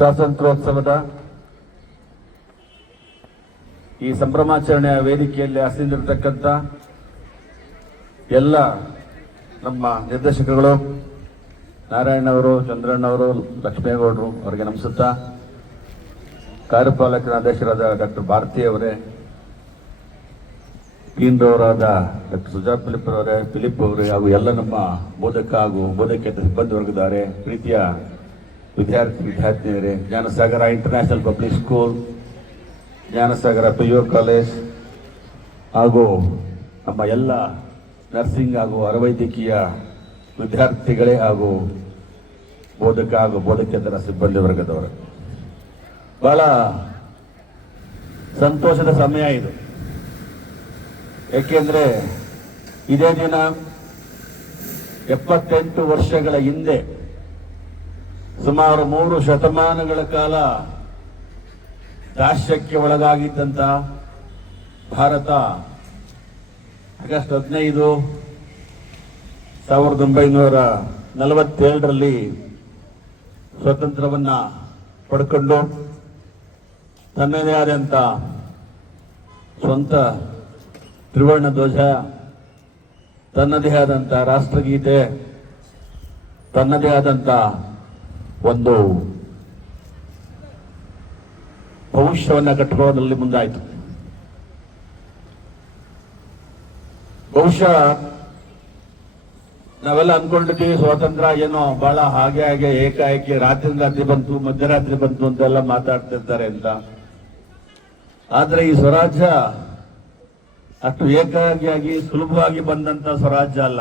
ಸ್ವಾತಂತ್ರ್ಯೋತ್ಸವದ ಈ ಸಂಭ್ರಮಾಚರಣೆಯ ವೇದಿಕೆಯಲ್ಲಿ ಆಸೀನರಿರತಕ್ಕಂಥ ಎಲ್ಲ ನಮ್ಮ ನಿರ್ದೇಶಕರುಗಳು ನಾರಾಯಣವರು, ಚಂದ್ರಣ್ಣವರು, ಲಕ್ಷ್ಮೇಗೌಡರು ಅವರಿಗೆ ನಮಿಸುತ್ತಾ, ಕಾರ್ಯಪಾಲಕ ನಿರ್ದೇಶಕರಾದ ಡಾಕ್ಟರ್ ಭಾರತಿ ಅವರೇ, ಕೇಂದ್ರವರಾದ ಡಾಕ್ಟರ್ ಸುಜಾತ್ ಫಿಲಿಪ್ ಅವರೇ ಹಾಗೂ ಎಲ್ಲ ನಮ್ಮ ಬೋಧಕ ಹಾಗೂ ಬೋಧಕೇತರ ಸಿಬ್ಬಂದಿ ವರ್ಗದವರೇ, ಪ್ರೀತಿಯ ವಿದ್ಯಾರ್ಥಿನಿಯರೇ, Jnanasagara international public school, Jnanasagara PU college ಹಾಗೂ ನಮ್ಮ ಎಲ್ಲ ನರ್ಸಿಂಗ್ ಹಾಗೂ ಅರವೈದ್ಯಕೀಯ ವಿದ್ಯಾರ್ಥಿಗಳೇ ಹಾಗೂ ಬೋಧಕ ಹಾಗೂ ಬೋಧಕೇತರ ಸಿಬ್ಬಂದಿ ವರ್ಗದವರು, ಬಹಳ ಸಂತೋಷದ ಸಮಯ ಇದು. ಏಕೆಂದರೆ ಇದೇ ದಿನ 78 ವರ್ಷಗಳ ಹಿಂದೆ ಸುಮಾರು 3 ಶತಮಾನಗಳ ಕಾಲ ದಾಸ್ಯಕ್ಕೆ ಒಳಗಾಗಿದ್ದಂಥ ಭಾರತ ಆಗಸ್ಟ್ 15, 1947ರಲ್ಲಿ ಸ್ವಾತಂತ್ರ್ಯವನ್ನ ಪಡ್ಕೊಂಡು ತನ್ನದೇ ಆದಂಥ ಸ್ವಂತ ತ್ರಿವರ್ಣ ಧ್ವಜ, ತನ್ನದೇ ಆದಂಥ ರಾಷ್ಟ್ರಗೀತೆ, ತನ್ನದೇ ಆದಂಥ ಒಂದು ಭವಿಷ್ಯವನ್ನು ಕಟ್ಟಿಕೊಳ್ಳೋದ್ರಲ್ಲಿ ಮುಂದಾಯಿತು. ಬಹುಶಃ ನಾವೆಲ್ಲ ಅಂದ್ಕೊಂಡಿದ್ದೀವಿ ಸ್ವಾತಂತ್ರ್ಯ ಏನೋ ಬಹಳ ಹಾಗೆ ಏಕಾಏಕಿ ರಾತ್ರಿ ಬಂತು, ಮಧ್ಯರಾತ್ರಿ ಬಂತು ಅಂತೆಲ್ಲ ಮಾತಾಡ್ತಿರ್ತಾರೆ ಅಂತ. ಆದ್ರೆ ಈ ಸ್ವರಾಜ್ಯ ಅಷ್ಟು ಏಕಾಂಗಿಯಾಗಿ ಸುಲಭವಾಗಿ ಬಂದಂತ ಸ್ವರಾಜ್ಯ ಅಲ್ಲ.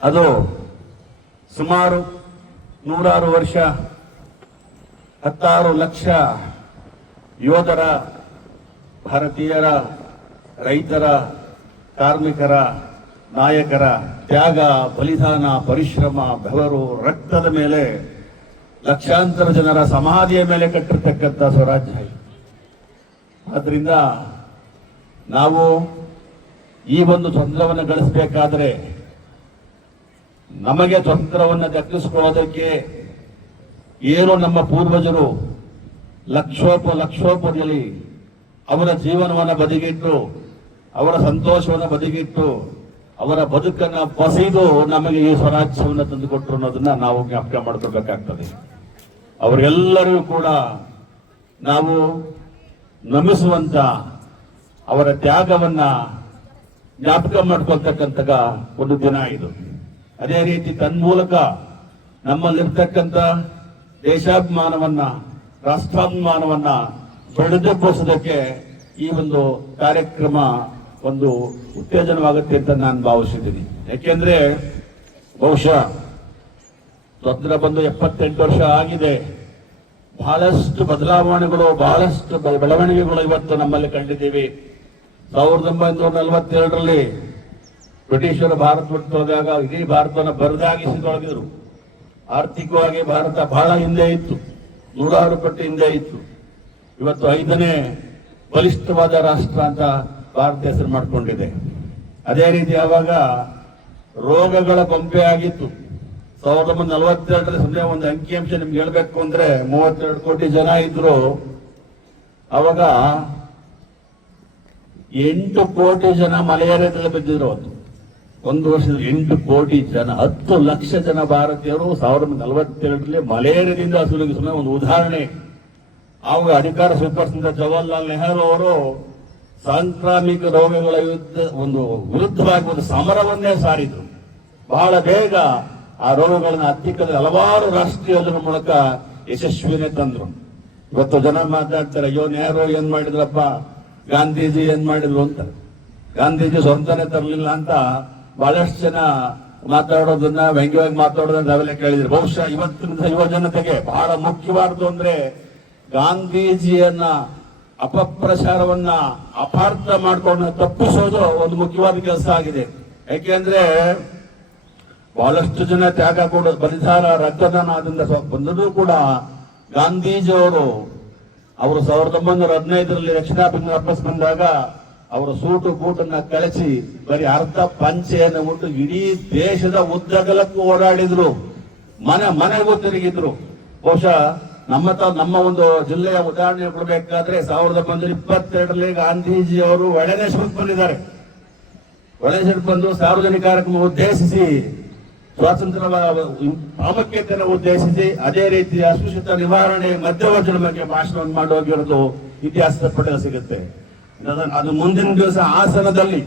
ಅದು ಸುಮಾರು 106 ವರ್ಷ 16 ಲಕ್ಷ ಯೋಧರ, ಭಾರತೀಯರ, ರೈತರ, ಕಾರ್ಮಿಕರ, ನಾಯಕರ ತ್ಯಾಗ, ಬಲಿದಾನ, ಪರಿಶ್ರಮ, ಬೆವರು, ರಕ್ತದ ಮೇಲೆ ಲಕ್ಷಾಂತರ ಜನರ ಸಮಾಧಿಯ ಮೇಲೆ ಕಟ್ಟಿರ್ತಕ್ಕಂಥ ಸ್ವರಾಜ್ಯ. ಆದ್ರಿಂದ ನಾವು ಈ ಒಂದು ಸ್ವತಂತ್ರವನ್ನು ಗಳಿಸಬೇಕಾದ್ರೆ, ನಮಗೆ ಸ್ವತಂತ್ರವನ್ನು ದಕ್ಕಿಸಿಕೊಳ್ಳೋದಕ್ಕೆ ಏನು ನಮ್ಮ ಪೂರ್ವಜರು ಲಕ್ಷೋಪದಿಯಲ್ಲಿ ಅವರ ಜೀವನವನ್ನು ಬದಿಗಿಟ್ಟು, ಅವರ ಸಂತೋಷವನ್ನು ಬದಿಗಿಟ್ಟು, ಅವರ ಬದುಕನ್ನು ಬಸಿದು ನಮಗೆ ಈ ಸ್ವರಾಜ್ಯವನ್ನು ತಂದುಕೊಟ್ರು ಅನ್ನೋದನ್ನ ನಾವು ಜ್ಞಾಪಕ ಮಾಡ್ಕೊಳ್ಬೇಕಾಗ್ತದೆ. ಅವರೆಲ್ಲರಿಗೂ ಕೂಡ ನಾವು ನಮಿಸುವಂತ, ಅವರ ತ್ಯಾಗವನ್ನ ಜ್ಞಾಪಕ ಮಾಡ್ಕೊಳ್ತಕ್ಕಂಥ ಒಂದು ದಿನ ಇದು. ಅದೇ ರೀತಿ ತನ್ಮೂಲಕ ನಮ್ಮಲ್ಲಿರ್ತಕ್ಕಂಥ ದೇಶಾಭಿಮಾನವನ್ನ, ರಾಷ್ಟ್ರಾಭಿಮಾನವನ್ನ ಬೆಳೆದಕ್ಕೋಸೋದಕ್ಕೆ ಈ ಒಂದು ಕಾರ್ಯಕ್ರಮ ಒಂದು ಉತ್ತೇಜನವಾಗುತ್ತೆ ಅಂತ ನಾನು ಭಾವಿಸಿದ್ದೀನಿ. ಯಾಕೆಂದ್ರೆ ಬಹುಶಃ ಸ್ವತಂತ್ರ ಬಂದು 78 ವರ್ಷ ಆಗಿದೆ. ಬಹಳಷ್ಟು ಬದಲಾವಣೆಗಳು, ಬಹಳಷ್ಟು ಬೆಳವಣಿಗೆಗಳು ಇವತ್ತು ನಮ್ಮಲ್ಲಿ ಕಂಡಿದ್ದೀವಿ. 1942ರಲ್ಲಿ ಬ್ರಿಟಿಷರು ಭಾರತ ಬಿಟ್ಟು ಹೋದಾಗ ಇಡೀ ಭಾರತವನ್ನು ಬರದಾಗಿಸಿದೊಳಗಿದ್ರು. ಆರ್ಥಿಕವಾಗಿ ಭಾರತ ಬಹಳ ಹಿಂದೆ ಇತ್ತು, 106 ಪಟ್ಟು ಹಿಂದೆ ಇತ್ತು. ಇವತ್ತು 5ನೇ ಬಲಿಷ್ಠವಾದ ರಾಷ್ಟ್ರ ಅಂತ ಭಾರತ ಹೆಸರು ಮಾಡಿಕೊಂಡಿದೆ. ಅದೇ ರೀತಿ ಆವಾಗ ರೋಗಗಳ ಗೊಂಬೆ ಆಗಿತ್ತು. 1942ರಲ್ಲಿ ಸುಮ್ಮನೆ ಒಂದು ಅಂಕಿಅಂಶ ನಿಮ್ಗೆ ಹೇಳ್ಬೇಕು ಅಂದ್ರೆ 32 ಕೋಟಿ ಜನ ಇದ್ರು. ಅವಾಗ 8 ಕೋಟಿ ಜನ ಮಲೇರಿಯಾದಲ್ಲಿ ಬಿದ್ದಿದ್ರು. ಒಂದು ವರ್ಷದಲ್ಲಿ 8 ಕೋಟಿ ಜನ, 10 ಲಕ್ಷ ಜನ ಭಾರತೀಯರು 1942ರಲ್ಲಿ ಮಲೇರಿಯಾದಿಂದ ಸುಲಗಿ. ಸುಮ್ಮನೆ ಒಂದು ಉದಾಹರಣೆ. ಆವಾಗ ಅಧಿಕಾರ ಸ್ವೀಕರಿಸಿದ ಜವಾಹರ್ಲಾಲ್ ನೆಹರು ಅವರು ಸಾಂಕ್ರಾಮಿಕ ರೋಗಗಳ ವಿರುದ್ಧವಾಗಿ ಒಂದು ಸಮರವನ್ನೇ ಸಾರಿದ್ರು. ಬಹಳ ಬೇಗ ಆ ರೋಗಗಳನ್ನ ಹತ್ತಿಕ್ಕದ ಹಲವಾರು ರಾಷ್ಟ್ರೀಯ ಯೋಜನೆ ಮೂಲಕ ಯಶಸ್ವಿನೇ ತಂದ್ರು. ಇವತ್ತು ಜನ ಮಾತಾಡ್ತಾರೆ, ಅಯ್ಯೋ ನೆಹರು ಏನ್ ಮಾಡಿದ್ರಪ್ಪ, ಗಾಂಧೀಜಿ ಏನ್ ಮಾಡಿದ್ರು ಅಂತ. ಗಾಂಧೀಜಿ ಸ್ವಂತನೇ ತರಲಿಲ್ಲ ಅಂತ ಬಹಳಷ್ಟು ಜನ ಮಾತಾಡೋದನ್ನ, ವ್ಯಂಗ್ಯವಾಗಿ ಮಾತಾಡೋದನ್ನ ನಾವೆಲ್ಲ ಕೇಳಿದ್ರಿ. ಬಹುಶಃ ಇವತ್ತಿನ ಯುವ ಜನತೆಗೆ ಬಹಳ ಮುಖ್ಯವಾದ್ದು ಅಂದ್ರೆ ಗಾಂಧೀಜಿಯನ್ನ ಅಪಪ್ರಚಾರವನ್ನ ಅಪಾರ್ಥ ಮಾಡ್ಕೊಂಡು ತಪ್ಪಿಸೋದು ಒಂದು ಮುಖ್ಯವಾದ ಕೆಲಸ ಆಗಿದೆ. ಯಾಕೆಂದ್ರೆ ಬಹಳಷ್ಟು ಜನ ತ್ಯಾಗ ಕೊಡೋದು, ಬಲಿದಾನ, ರಕ್ತದಾನ ಅದರಿಂದ ಬಂದರೂ ಕೂಡ ಗಾಂಧೀಜಿಯವರು 1915ರಲ್ಲಿ ದಕ್ಷಿಣಾಫ್ರಿಕಾ ವಾಪಸ್ ಬಂದಾಗ ಅವರ ಸೂಟು ಬೂಟನ್ನ ಕಳಿಸಿ ಬರೀ ಅರ್ಧ ಪಂಚೆಯನ್ನು ಮುಟ್ಟು ಇಡೀ ದೇಶದ ಉದ್ದಗಲಕ್ಕೂ ಓಡಾಡಿದ್ರು. ಮನೆಗೂ ತಿರುಗಿದ್ರು. ಬಹುಶಃ ನಮ್ಮ ಒಂದು ಜಿಲ್ಲೆಯ ಉದಾಹರಣೆ ಕೊಡಬೇಕಾದ್ರೆ 1922ರಲ್ಲಿ ಗಾಂಧೀಜಿ ಅವರು ಒಳನೇಶ್ವರಕ್ಕೆ ಬಂದಿದ್ದಾರೆ. ಒಳನೇಶ್ವರಕ್ಕೆ ಬಂದು ಸಾರ್ವಜನಿಕ ಕಾರ್ಯಕ್ರಮ ಉದ್ದೇಶಿಸಿ, ಸ್ವಾತಂತ್ರ್ಯ ಪ್ರಾಮುಖ್ಯತೆಯನ್ನು ಉದ್ದೇಶಿಸಿ, ಅದೇ ರೀತಿ ಅಸ್ಪೃಶ್ಯತಾ ನಿವಾರಣೆ, ಮಧ್ಯವರ್ಜನ ಬಗ್ಗೆ ಭಾಷಣವನ್ನು ಮಾಡಿ ಹೋಗಿರೋದು ಇತಿಹಾಸದ ಪುಟದಲ್ಲಿ ಸಿಗುತ್ತೆ. ಅದು ಮುಂದಿನ ದಿವಸ ಹಾಸನದಲ್ಲಿ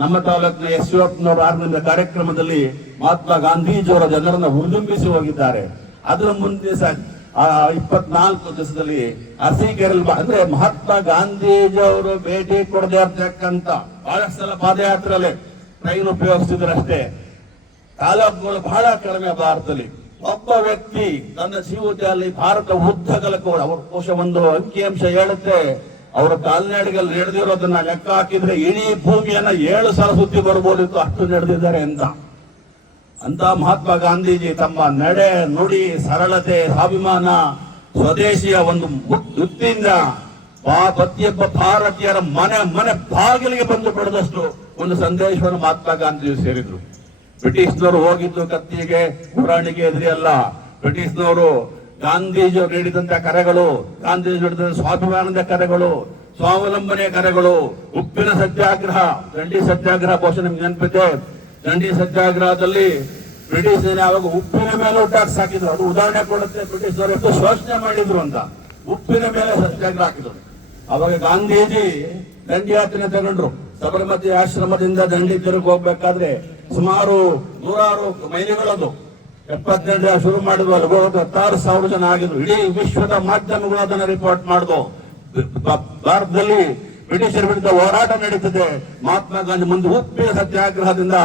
ನಮ್ಮ ತಾಲೂಕಿನ ಯಶವಂತನವರ ಆರಂಭದ ಕಾರ್ಯಕ್ರಮದಲ್ಲಿ ಮಹಾತ್ಮ ಗಾಂಧೀಜಿಯವರ ಜನರನ್ನು ಹುರಿದುಂಬಿಸಿ ಹೋಗಿದ್ದಾರೆ. ಅದರ ಮುಂದಿನ ದಿವಸ 24 ದಿವಸದಲ್ಲಿ ಅರಸೀಕೆರೆಯಲ್ಲಿ ಅಂದ್ರೆ ಮಹಾತ್ಮ ಗಾಂಧೀಜಿಯವರು ಭೇಟಿ ಕೊಡದೇ ಇರ್ತಕ್ಕಂಥ ಬಹಳಷ್ಟು ಸಲ ಪಾದಯಾತ್ರೆಯಲ್ಲಿ ಟ್ರೈನ್ ಉಪಯೋಗಿಸಿದ್ರಷ್ಟೇ. ತಾಲೂಕುಗಳು ಬಹಳ ಕಡಿಮೆ ಭಾರತದಲ್ಲಿ. ಒಬ್ಬ ವ್ಯಕ್ತಿ ತನ್ನ ಜೀವಿತದಲ್ಲಿ ಭಾರತ ಉದ್ದಗಲಕ್ಕೂ ಅವ್ರ ಕೋಶ ಒಂದು ಅಂಕಿಅಂಶ ಹೇಳುತ್ತೆ, ಅವರ ಕಾಲ್ನಡಿಗೆಯಲ್ಲಿ ನಡೆದಿರೋದನ್ನ ಲೆಕ್ಕ ಹಾಕಿದ್ರೆ ಇಡೀ ಭೂಮಿಯನ್ನ 7 ಸಲ ಸುತ್ತಿ ಬರ್ಬೋದಿತ್ತು, ಅಷ್ಟು ನಡೆದಿದ್ದಾರೆ ಅಂತ ಮಹಾತ್ಮ ಗಾಂಧೀಜಿ ತಮ್ಮ ನಡೆ ನುಡಿ ಸರಳತೆ ಸ್ವಾಭಿಮಾನ ಸ್ವದೇಶಿಯ ಒಂದು ವೃತ್ತಿಯಿಂದ ಪ್ರತಿಯೊಬ್ಬ ಭಾರತೀಯರ ಮನೆ ಬಾಗಿಲಿಗೆ ಬಂದು ಪಡೆದಷ್ಟು ಒಂದು ಸಂದೇಶವನ್ನು ಮಹಾತ್ಮ ಗಾಂಧೀಜಿ ಸೇರಿದ್ರು. ಬ್ರಿಟಿಷ್ನವರು ಹೋಗಿದ್ದು ಕತ್ತಿಗೆ ಗುರಾಣಿಗೆ ಎದುರಿ ಅಲ್ಲ. ಬ್ರಿಟಿಷ್ನವರು ಗಾಂಧೀಜಿಯವರು ನೀಡಿದಂತ ಕರೆಗಳು, ಗಾಂಧೀಜಿ ನೀಡಿದಂತ ಸ್ವಾಭಿಮಾನದ ಕರೆಗಳು, ಸ್ವಾವಲಂಬನೆಯ ಕರೆಗಳು, ಉಪ್ಪಿನ ಸತ್ಯಾಗ್ರಹ, ದಂಡಿ ಸತ್ಯಾಗ್ರಹ ಬಹುಶಃ ನಿಮ್ಗೆ ನೆನಪಿದೆ. ದಂಡಿ ಸತ್ಯಾಗ್ರಹದಲ್ಲಿ ಬ್ರಿಟಿಷ್ ಯಾವಾಗ ಉಪ್ಪಿನ ಮೇಲೆ ಟ್ಯಾಕ್ಸ್ ಹಾಕಿದ್ರು, ಅದು ಉದಾಹರಣೆ ಕೊಡುತ್ತೆ ಬ್ರಿಟಿಷ್ನವರು ಎಷ್ಟು ಶೋಷಣೆ ಮಾಡಿದ್ರು ಅಂತ. ಉಪ್ಪಿನ ಮೇಲೆ ಸತ್ಯಾಗ್ರಹ ಹಾಕಿದ್ರು. ಅವಾಗ ಗಾಂಧೀಜಿ ದಂಡಿ ಯಾತ್ರೆ ತಗೊಂಡ್ರು. ಸಬರಮತಿ ಆಶ್ರಮದಿಂದ ದಂಡಿ ತಿರುಗಿ ಹೋಗ್ಬೇಕಾದ್ರೆ ಸುಮಾರು 100 ಮೈಲಿಗಳದು 78 ಶುರು ಮಾಡಿದ್ವು. ಅಲ್ಲಿ 16,000 ಜನ ಆಗಿದ್ರು. ಇಡೀ ವಿಶ್ವದ ಮಾಧ್ಯಮಗಳು ಅದನ್ನ ರಿಪೋರ್ಟ್ ಮಾಡಿದ್ವು. ಭಾರತದಲ್ಲಿ ಬ್ರಿಟಿಷರ ವಿರುದ್ಧ ಹೋರಾಟ ನಡೀತದೆ. ಮಹಾತ್ಮ ಗಾಂಧಿ ಮುಂದೆ ಉಪ್ಪಿನ ಸತ್ಯಾಗ್ರಹದಿಂದ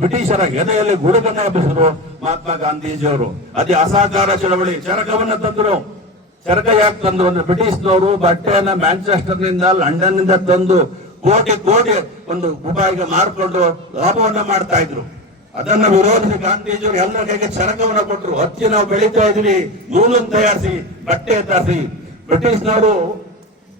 ಬ್ರಿಟಿಷರ ಎದೆಯಲ್ಲಿ ಗುಡುಗನ್ನ ಎಬ್ಬಿಸಿದ್ರು ಮಹಾತ್ಮ ಗಾಂಧೀಜಿಯವರು. ಅದೇ ಅಸಹಕಾರ ಚಳವಳಿ, ಚರಕವನ್ನ ತಂದ್ರು. ಚರಕ ಯಾಕೆ ತಂದ್ರು ಅಂದ್ರೆ ಬ್ರಿಟಿಷ್ನವರು ಬಟ್ಟೆಯನ್ನ ಮ್ಯಾಂಚೆಸ್ಟರ್ನಿಂದ ಲಂಡನ್ನಿಂದ ತಂದು ಕೋಟಿ ಒಂದು ರೂಪಾಯಿಗೆ ಮಾರ್ಕೊಂಡು ಲಾಭವನ್ನ ಮಾಡ್ತಾ ಇದ್ರು. ಅದನ್ನ ವಿರೋಧಿಸಿ ಗಾಂಧೀಜಿಯವರು ಎಲ್ಲ ಕೈಗೆ ಚರಕವನ್ನ ಕೊಟ್ಟರು. ಹಚ್ಚಿ ನಾವು ಬೆಳೀತಾ ಇದೀವಿ, ನೂಲನ್ನು ತಯಾರಿಸಿ, ಬಟ್ಟೆ ತಯಾರಿಸಿ. ಬ್ರಿಟಿಷ್ನವರು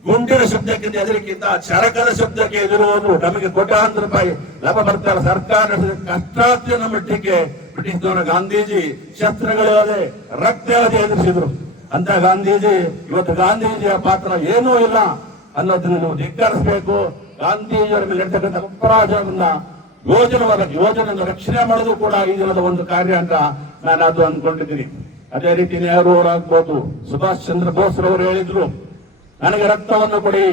ಗುಂಡಿನ ಶಬ್ದಕ್ಕಿಂತ ಎದುರಿಗಿಂತ ಚರಕದ ಶಬ್ದಕ್ಕೆ ಎದುರುವುದು. ನಮಗೆ ಕೋಟ್ಯಾಂತರ ರೂಪಾಯಿ ಲಾಭ ಬರ್ತಾರೆ. ಸರ್ಕಾರ ಕಷ್ಟಾರ್ಜಿತ ಮಟ್ಟಕ್ಕೆ ಬ್ರಿಟಿಷ್ನವರ ಗಾಂಧೀಜಿ ಶಸ್ತ್ರಗಳೇ ರಕ್ತ ಎದುರಿಸಿದ್ರು. ಅಂತ ಗಾಂಧೀಜಿ ಇವತ್ತು ಗಾಂಧೀಜಿಯ ಪಾತ್ರ ಏನೂ ಇಲ್ಲ ಅನ್ನೋದನ್ನು ನೀವು ಧಿಕ್ಕರಿಸಬೇಕು. ಗಾಂಧೀಜಿಯವರ ಮೇಲೆ ಇರ್ತಕ್ಕಂಥ ಅಪರಾಧವನ್ನ ಯೋಜನೆಯನ್ನು ರಕ್ಷಣೆ ಮಾಡೋದು ಕೂಡ ಈ ದಿನದ ಒಂದು ಕಾರ್ಯ ಅಂತ ನಾನು ಅದು ಅಂದ್ಕೊಂಡಿದ್ದೀನಿ. ಅದೇ ರೀತಿ ನೆಹರು ಅವರಾಗ್ಬೋದು, ಸುಭಾಷ್ ಚಂದ್ರ ಬೋಸ್ ರವರು ಹೇಳಿದ್ರು, ನನಗೆ ರಕ್ತವನ್ನು ಕೊಡಿ,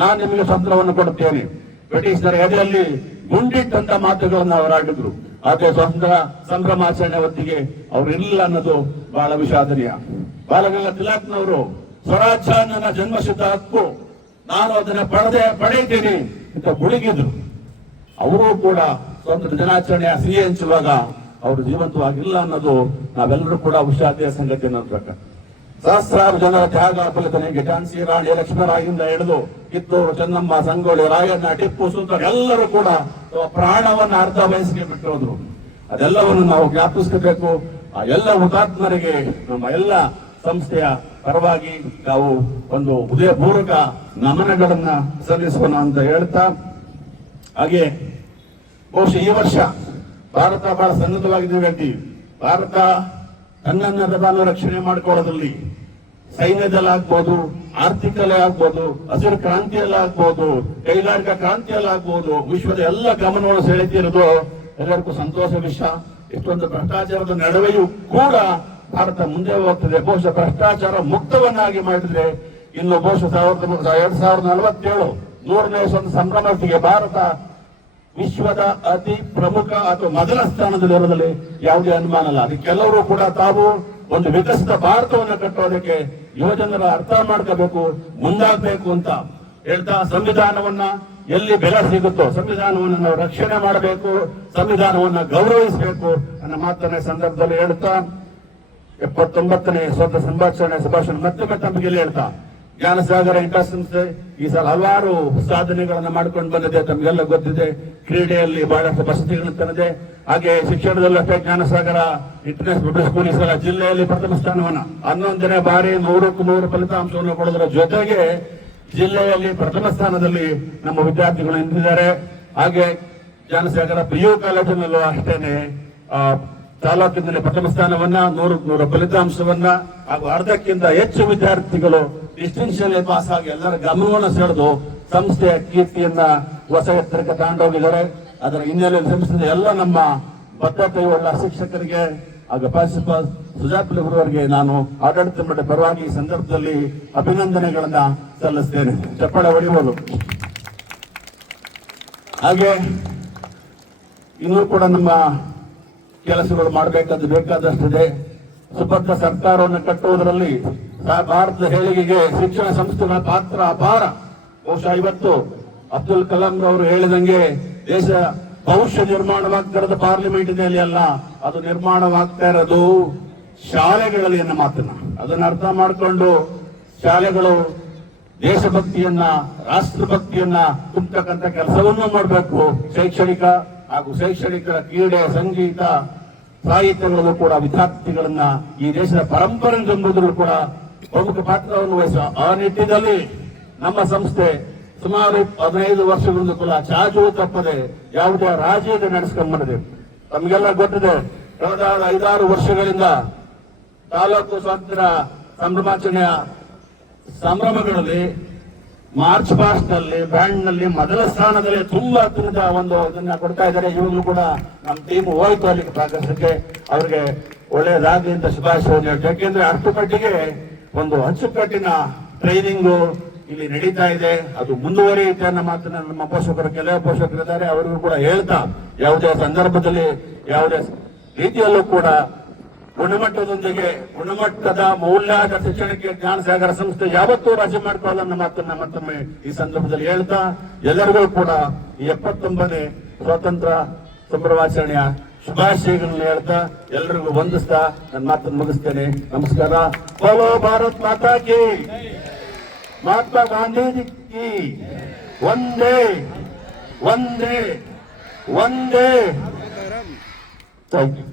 ನಾನು ನಿಮಗೆ ಸ್ವತಂತ್ರವನ್ನು ಕೊಡುತ್ತೇನೆ. ಬ್ರಿಟಿಷರ ಎದೆಯಲ್ಲಿ ಗುಂಡಿಟ್ಟಂತ ಮಾತುಗಳನ್ನು ಅವರಾಡಿದ್ರು. ಆದರೆ ಸ್ವತಂತ್ರ ಸಂಭ್ರಮಾಚರಣೆ ಹೊತ್ತಿಗೆ ಅವರು ಇಲ್ಲ ಅನ್ನೋದು ಬಹಳ ವಿಷಾದನೀಯ. ಬಾಲಗಂಗಾಧರ ತಿಲಕ್ನವರು ಸ್ವರಾಜ್ಯ ನನ್ನ ಜನ್ಮಸಿದ್ಧ ಹಕ್ಕು, ನಾನು ಅದನ್ನ ಪಡೆಯುತ್ತೇನೆ ಅಂತ ಗುಳಿಗಿದ್ರು. ಅವರು ಕೂಡ ಸ್ವತಂತ್ರ ದಿನಾಚರಣೆಯ ಸಿಹಿ ಹಂಚುವಾಗ ಅವರು ಜೀವಂತವಾಗಿಲ್ಲ ಅನ್ನೋದು ನಾವೆಲ್ಲರೂ ಕೂಡ ವಿಷಾದಿಯ ಸಂಗತಿ ಅನ್ನೋದು. ಸಹಸ್ರಾರು ಜನರ ತ್ಯಾಗ ಫಲಿತನಿಗೆ ಝಾನ್ಸಿ ರಾಣಿ ಲಕ್ಷ್ಮೀರಾಯಿಂದ ಹಿಡಿದು ಕಿತ್ತೂರು ಚೆನ್ನಮ್ಮ, ಸಂಗೊಳ್ಳಿ ರಾಯಣ್ಣ, ಟಿಪ್ಪು ಸುಲ್ತಾನ್ ಎಲ್ಲರೂ ಕೂಡ ಪ್ರಾಣವನ್ನ ಅರ್ಧ ವಯಸ್ಸಿಗೆ ಬಿಟ್ಟೋದ್ರು. ಅದೆಲ್ಲವನ್ನು ನಾವು ಜ್ಞಾಪಿಸಬೇಕು. ಆ ಎಲ್ಲ ಹುತಾತ್ಮರಿಗೆ ನಮ್ಮ ಎಲ್ಲ ಸಂಸ್ಥೆಯ ಪರವಾಗಿ ನಾವು ಒಂದು ಹೃದಯಪೂರ್ವಕ ನಮನಗಳನ್ನ ಸಲ್ಲಿಸೋಣ ಅಂತ ಹೇಳ್ತಾ, ಹಾಗೆ ಬಹುಶಃ ಈ ವರ್ಷ ಭಾರತ ಬಹಳ ಸನ್ನದ್ಧವಾಗಿದ್ದೀವಿ ಹೇಳ್ತೀವಿ. ಭಾರತ ತನ್ನನ್ನ ತಾನು ರಕ್ಷಣೆ ಮಾಡಿಕೊಳ್ಳೋದ್ರಲ್ಲಿ ಸೈನ್ಯದಲ್ಲಿ ಆಗ್ಬೋದು, ಆರ್ಥಿಕಲ್ಲಿ ಆಗ್ಬೋದು, ಹಸಿರು ಕ್ರಾಂತಿಯಲ್ಲಿ ಆಗ್ಬೋದು, ಕೈಗಾರಿಕಾ ಕ್ರಾಂತಿಯಲ್ಲಿ ಆಗ್ಬೋದು, ವಿಶ್ವದ ಎಲ್ಲ ಗಮನವನ್ನು ಸೆಳೆತಿರೋದು ಎಲ್ಲರಿಗೂ ಸಂತೋಷ ವಿಷಯ. ಇಷ್ಟೊಂದು ಭ್ರಷ್ಟಾಚಾರದ ನಡುವೆಯೂ ಕೂಡ ಭಾರತ ಮುಂದೆ ಹೋಗ್ತದೆ. ಬಹುಶಃ ಭ್ರಷ್ಟಾಚಾರ ಮುಕ್ತವನ್ನಾಗಿ ಮಾಡಿದ್ರೆ ಇನ್ನು ಬಹುಶಃ 2047 100ನೇ ಸಂಭ್ರಮಕ್ಕೆ ಭಾರತ ವಿಶ್ವದ ಅತಿ ಪ್ರಮುಖ ಅಥವಾ ಮೊದಲ ಸ್ಥಾನದಲ್ಲಿರೋದ್ರಲ್ಲಿ ಯಾವುದೇ ಅನುಮಾನ ಇಲ್ಲ. ಅದಕ್ಕೆಲ್ಲರೂ ಕೂಡ ತಾವು ಒಂದು ವಿಕಸಿತ ಭಾರತವನ್ನು ಕಟ್ಟೋದಕ್ಕೆ ಯುವಜನರ ಅರ್ಥ ಮಾಡ್ಕೋಬೇಕು, ಮುಂದಾಗಬೇಕು ಅಂತ ಹೇಳ್ತಾ, ಸಂವಿಧಾನವನ್ನ ಎಲ್ಲಿ ಬೆಲೆ ಸಿಗುತ್ತೋ ಸಂವಿಧಾನವನ್ನು ನಾವು ರಕ್ಷಣೆ ಮಾಡಬೇಕು, ಸಂವಿಧಾನವನ್ನ ಗೌರವಿಸಬೇಕು ಅನ್ನೋ ಮಾತನ್ನ ಸಂದರ್ಭದಲ್ಲಿ ಹೇಳ್ತಾ, 79ನೇ ಸ್ವತಂತ್ರ ಸಂಭಾಷಣೆ ಮತ್ತೊಮ್ಮೆ ತಮಗೆ ಹೇಳ್ತಾ, ಜ್ಞಾನಸಾಗರ ಸಂಸ್ಥೆ ಈ ಸಲ ಹಲವಾರು ಸಾಧನೆಗಳನ್ನ ಮಾಡ್ಕೊಂಡು ಬಂದಿದೆ. ತಮಗೆಲ್ಲ ಗೊತ್ತಿದೆ. ಕ್ರೀಡೆಯಲ್ಲಿ ಬಹಳಷ್ಟು ವಸತಿಗಳನ್ನು ತಂದಿದೆ. ಹಾಗೆ ಶಿಕ್ಷಣದಲ್ಲೂ ಅಷ್ಟೇ ಜ್ಞಾನಸಾಗರ ಇಂಟರ್ನ್ಯಾಷನಲ್ ಪಬ್ಲಿಕ್ ಸ್ಕೂಲ್ ಈ ಸಲ ಜಿಲ್ಲೆಯಲ್ಲಿ ಪ್ರಥಮ ಸ್ಥಾನವನ್ನ 11ನೇ ಬಾರಿ 100ಕ್ಕೂ 100 ಫಲಿತಾಂಶವನ್ನು ಕೊಡೋದರ ಜೊತೆಗೆ ಜಿಲ್ಲೆಯಲ್ಲಿ ಪ್ರಥಮ ಸ್ಥಾನದಲ್ಲಿ ನಮ್ಮ ವಿದ್ಯಾರ್ಥಿಗಳು ನಿಂತಿದ್ದಾರೆ. ಹಾಗೆ ಜ್ಞಾನಸಾಗರ PU ಕಾಲೇಜಿನಲ್ಲೂ ಅಷ್ಟೇನೆ ತಾಲೂಕಿನಲ್ಲಿ ಪ್ರಥಮ ಸ್ಥಾನವನ್ನ 100 ಫಲಿತಾಂಶವನ್ನ ಹಾಗೂ ಅರ್ಧಕ್ಕಿಂತ ಹೆಚ್ಚು ವಿದ್ಯಾರ್ಥಿಗಳು ಡಿಸ್ಟಿಂಕ್ಷನ್ ಪಾಸ್ ಆಗಿ ಎಲ್ಲರ ಗಮನವನ್ನು ಸೆಳೆದು ಸಂಸ್ಥೆಯ ಕೀರ್ತಿಯನ್ನ ಹೊಸ ಎತ್ತರಕ್ಕೆ ತಗೊಂಡೋಗಿದ್ದಾರೆ. ಅದರ ಹಿನ್ನೆಲೆಯಲ್ಲಿ ಸಂಸ್ಥೆಯ ಎಲ್ಲ ನಮ್ಮ ಬದ್ಧತೆಯುಳ್ಳ ಶಿಕ್ಷಕರಿಗೆ ಹಾಗೂ ಪ್ರಿನ್ಸಿಪಾಲ್ ಸುಜಾತ ಅವರಿಗೆ ನಾನು ಆಡಳಿತ ಮಂಡಳಿ ಪರವಾಗಿ ಈ ಸಂದರ್ಭದಲ್ಲಿ ಅಭಿನಂದನೆಗಳನ್ನ ಸಲ್ಲಿಸ್ತೇನೆ. ಚಪ್ಪಾಳೆ ಹೊಡೆಯುವುದು. ಹಾಗೆ ಇನ್ನೂ ಕೂಡ ನಮ್ಮ ಕೆಲಸಗಳು ಬೇಕಾದಷ್ಟಿದೆ. ಸುಭದ್ರ ಸರ್ಕಾರವನ್ನು ಕಟ್ಟುವುದರಲ್ಲಿ ಭಾರತದ ಏಳಿಗೆಗೆ ಶಿಕ್ಷಣ ಸಂಸ್ಥೆಗಳ ಪಾತ್ರ ಅಪಾರ. ಬಹುಶಃ ಇವತ್ತು ಅಬ್ದುಲ್ ಕಲಾಂ ಅವರು ಹೇಳಿದಂಗೆ ದೇಶ ಭವಿಷ್ಯ ನಿರ್ಮಾಣವಾಗ್ತಾ ಇರೋದು ಪಾರ್ಲಿಮೆಂಟಿನಲ್ಲಿ ಅಲ್ಲ, ಅದು ನಿರ್ಮಾಣವಾಗ್ತಾ ಇರೋದು ಶಾಲೆಗಳಲ್ಲಿ ಅನ್ನೋ ಮಾತನ್ನ ಅದನ್ನ ಅರ್ಥ ಮಾಡಿಕೊಂಡು ಶಾಲೆಗಳು ದೇಶಭಕ್ತಿಯನ್ನ ರಾಷ್ಟ್ರಭಕ್ತಿಯನ್ನ ತುಂಬತಕ್ಕಂಥ ಕೆಲಸವನ್ನು ಮಾಡಬೇಕು. ಶೈಕ್ಷಣಿಕ ಹಾಗೂ ಶೈಕ್ಷಣಿಕ ಕ್ರೀಡೆ, ಸಂಗೀತ, ಸಾಹಿತ್ಯಗಳಲ್ಲೂ ಕೂಡ ವಿದ್ಯಾರ್ಥಿಗಳನ್ನ ಈ ದೇಶದ ಪರಂಪರೆ ತುಂಬುವುದರಲ್ಲೂ ಕೂಡ ಪ್ರಮುಖ ಪಾತ್ರವನ್ನು ವಹಿಸುವ ಆ ನಿಟ್ಟಿನಲ್ಲಿ ನಮ್ಮ ಸಂಸ್ಥೆ ಸುಮಾರು 15 ವರ್ಷಗಳಿಂದ ಕೂಡ ಚಾಚು ತಪ್ಪದೆ ಯಾವುದೇ ರಾಜ್ಯದ ನಡೆಸ್ಕೊಂಡು ಬಂದಿದೆ. ತಮಗೆಲ್ಲ ಗೊತ್ತಿದೆ, ಕಳೆದ 5-6 ವರ್ಷಗಳಿಂದ ತಾಲೂಕು ಸ್ವಾತಂತ್ರ್ಯ ಸಂಭ್ರಮಾಚರಣೆಯ ಸಂಭ್ರಮಗಳಲ್ಲಿ ಮಾರ್ಚ್ ಪಾಸ್ಟ್ ನಲ್ಲಿ ಬ್ಯಾಂಡ್ ನಲ್ಲಿ ಮೊದಲ ಸ್ಥಾನದಲ್ಲಿ ತುಂಬಾ ಅತ್ಯಂತ ಇದನ್ನ ಕೊಡ್ತಾ ಇದ್ದಾರೆ. ಇವಾಗಲೂ ಕೂಡ ನಮ್ಮ ಟೀಮ್ ಹೋಯ್ತು ಅಲ್ಲಿಗೆ ಪ್ರಕಾಶಕ್ಕೆ. ಅವ್ರಿಗೆ ಒಳ್ಳೆಯದಾಗಲಿ ಅಂತ ಶುಭಾಶಯ. ಯಾಕೆಂದ್ರೆ ಅಷ್ಟು ಮಟ್ಟಿಗೆ ಒಂದು ಅಚ್ಚುಕಟ್ಟಿನ ಟ್ರೈನಿಂಗು ಇಲ್ಲಿ ನಡೀತಾ ಇದೆ, ಅದು ಮುಂದುವರಿಯುತ್ತೆ ಅನ್ನೋ ಮಾತನ್ನ ನಮ್ಮ ಪೋಷಕರು, ಕೆಲವು ಪೋಷಕರಿದ್ದಾರೆ, ಅವರಿಗೂ ಕೂಡ ಹೇಳ್ತಾ ಯಾವುದೇ ಸಂದರ್ಭದಲ್ಲಿ ಯಾವುದೇ ರೀತಿಯಲ್ಲೂ ಕೂಡ ಗುಣಮಟ್ಟದೊಂದಿಗೆ ಗುಣಮಟ್ಟದ ಮೌಲ್ಯದ ಶಿಕ್ಷಣಕ್ಕೆ ಜ್ಞಾನಸಾಗರ ಸಂಸ್ಥೆ ಯಾವತ್ತೂ ರಾಜಿ ಮಾಡ್ಕೊಳ್ಳಲ್ಲ ಅನ್ನೋ ಮಾತನ್ನ ಮತ್ತೊಮ್ಮೆ ಈ ಸಂದರ್ಭದಲ್ಲಿ ಹೇಳ್ತಾ ಎಲ್ಲರಿಗೂ ಕೂಡ ಈ 79ನೇ ಸ್ವಾತಂತ್ರ್ಯ ಸಂಭ್ರಮಾಚರಣೆಯ ಶುಭಾಶಯಗಳನ್ನು ಹೇಳ್ತಾ ಎಲ್ಲರಿಗೂ ವಂದಿಸ್ತಾ ನನ್ನ ಮಾತನ್ನು ಮುಗಿಸ್ತೇನೆ. ನಮಸ್ಕಾರ. ಬೋಲೋ ಭಾರತ್ ಮಾತಾ ಕಿ, ಮಹಾತ್ಮ ಗಾಂಧೀಜಿ ಕಿ, ವಂದೇ ವಂದೇ ವಂದೇ. Thank you.